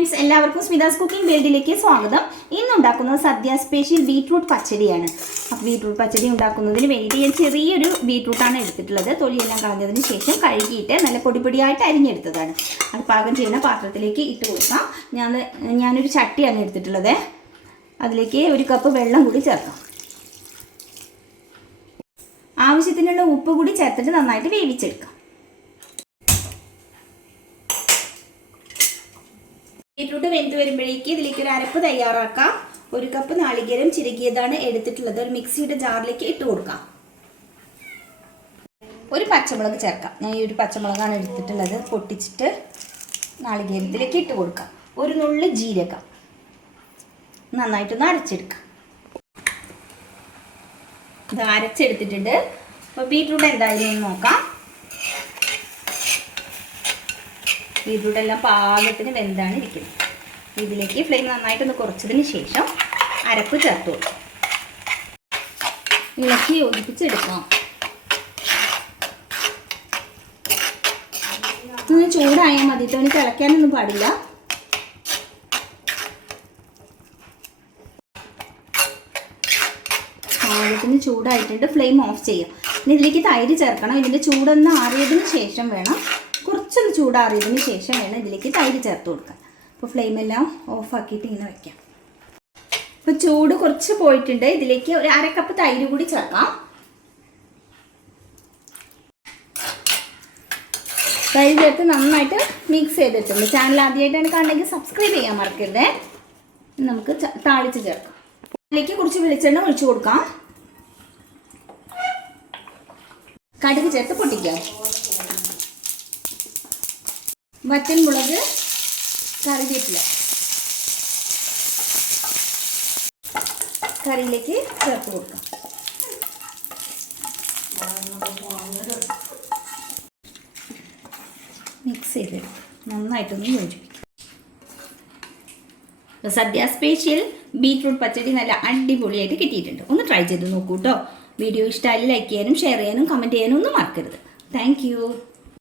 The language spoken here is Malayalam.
ഫ്രണ്ട്സ് എല്ലാവർക്കും സ്മിതാസ് കുക്കിംഗ് വേൾഡിലേക്ക് സ്വാഗതം. ഇന്ന് ഉണ്ടാക്കുന്നത് സദ്യ സ്പെഷ്യൽ ബീട്രൂട്ട് പച്ചടിയാണ്. അപ്പോൾ ബീട്രൂട്ട് പച്ചടി ഉണ്ടാക്കുന്നതിന് വേണ്ടിയിട്ട് ഞാൻ ചെറിയൊരു ബീട്രൂട്ടാണ് എടുത്തിട്ടുള്ളത്. തൊലിയെല്ലാം കളഞ്ഞതിന് ശേഷം കഴുകിയിട്ട് നല്ല പൊടിപ്പൊടിയായിട്ട് അരിഞ്ഞെടുത്തതാണ്. അത് പാകം ചെയ്യുന്ന പാത്രത്തിലേക്ക് ഇട്ട് കൊടുക്കാം. ഞാനൊരു ചട്ടിയാണ് എടുത്തിട്ടുള്ളത്. അതിലേക്ക് 1 കപ്പ് വെള്ളം കൂടി ചേർക്കാം. ആവശ്യത്തിനുള്ള ഉപ്പ് കൂടി ചേർത്തിട്ട് നന്നായിട്ട് വേവിച്ചെടുക്കാം. ബീട്രൂട്ട് വെന്ത് വരുമ്പോഴേക്ക് ഇതിലേക്ക് ഒരു അരപ്പ് തയ്യാറാക്കാം. 1 കപ്പ് നാളികേരം ചിരകിയതാണ് എടുത്തിട്ടുള്ളത്. ഒരു മിക്സിയുടെ ജാറിലേക്ക് ഇട്ട് കൊടുക്കാം. ഒരു പച്ചമുളക് ചേർക്കാം. ഞാൻ ഈ ഒരു പച്ചമുളകാണ് എടുത്തിട്ടുള്ളത്. പൊട്ടിച്ചിട്ട് നാളികേരത്തിലേക്ക് ഇട്ട് കൊടുക്കാം. ഒരു നുള്ളു ജീരകം നന്നായിട്ടൊന്ന് അരച്ചെടുക്കാം. ഇത് അരച്ചെടുത്തിട്ടുണ്ട്. അപ്പോൾ ബീട്രൂട്ട് എന്തായാലും നോക്കാം. ബീട്രൂട്ട് എല്ലാം പാകത്തിന് വെന്താണ് ഇരിക്കുന്നത്. ഇതിലേക്ക് ഫ്ലെയിം നന്നായിട്ടൊന്ന് കുറച്ചതിന് ശേഷം അരപ്പ് ചേർത്ത് കൊടുക്കാം. ഇളക്കി യോജിപ്പിച്ചെടുക്കാം. ഒന്ന് ചൂടായാൽ മതി. ഇതൊന്ന് തിളയ്ക്കാനൊന്നും പാടില്ല. പാകത്തിന് ചൂടായിട്ടുണ്ട്. ഫ്ലെയിം ഓഫ് ചെയ്യാം. ഇനി ഇതിലേക്ക് തൈര് ചേർക്കണം. ഇതിൻ്റെ ചൂടൊന്ന് ആറിയതിന് ശേഷം വേണം, കുറച്ചൊന്ന് ചൂടാറിയതിന് ശേഷം വേണം ഇതിലേക്ക് തൈര് ചേർത്ത് കൊടുക്കാൻ. അപ്പോൾ ഫ്ലെയിമെല്ലാം ഓഫാക്കിയിട്ട് ഇങ്ങനെ വയ്ക്കാം. അപ്പോൾ ചൂട് കുറച്ച് പോയിട്ടുണ്ട്. ഇതിലേക്ക് ഒരു 1/2 കപ്പ് തൈര് കൂടി ചേർക്കാം. തൈര് ചേർത്ത് നന്നായിട്ട് മിക്സ് ചെയ്തിട്ടുണ്ട്. ചാനൽ ആദ്യമായിട്ടാണ് കാണണമെങ്കിൽ സബ്സ്ക്രൈബ് ചെയ്യാൻ മറക്കരുത്. നമുക്ക് താളിച്ച് ചേർക്കാം. ഇതിലേക്ക് കുറച്ച് വെളിച്ചെണ്ണ ഒഴിച്ചു കൊടുക്കാം. കടുക് ചേർത്ത് പൊട്ടിക്കാം. വറ്റൽമുളക്, കറിവേപ്പില കറിയിലേക്ക് ചേർത്ത് കൊടുക്കാം. മിക്സ് ചെയ്ത് നന്നായിട്ടൊന്ന് യോജിപ്പിക്കാം. സദ്യ സ്പെഷ്യൽ ബീട്രൂട്ട് പച്ചടി നല്ല അടിപൊളിയായിട്ട് കിട്ടിയിട്ടുണ്ട്. ഒന്ന് ട്രൈ ചെയ്ത് നോക്കൂ കേട്ടോ. വീഡിയോ ഇഷ്ടമായി ലൈക്ക് ചെയ്യാനും ഷെയർ ചെയ്യാനും കമൻറ്റ് ചെയ്യാനും ഒന്നും മറക്കരുത്. താങ്ക്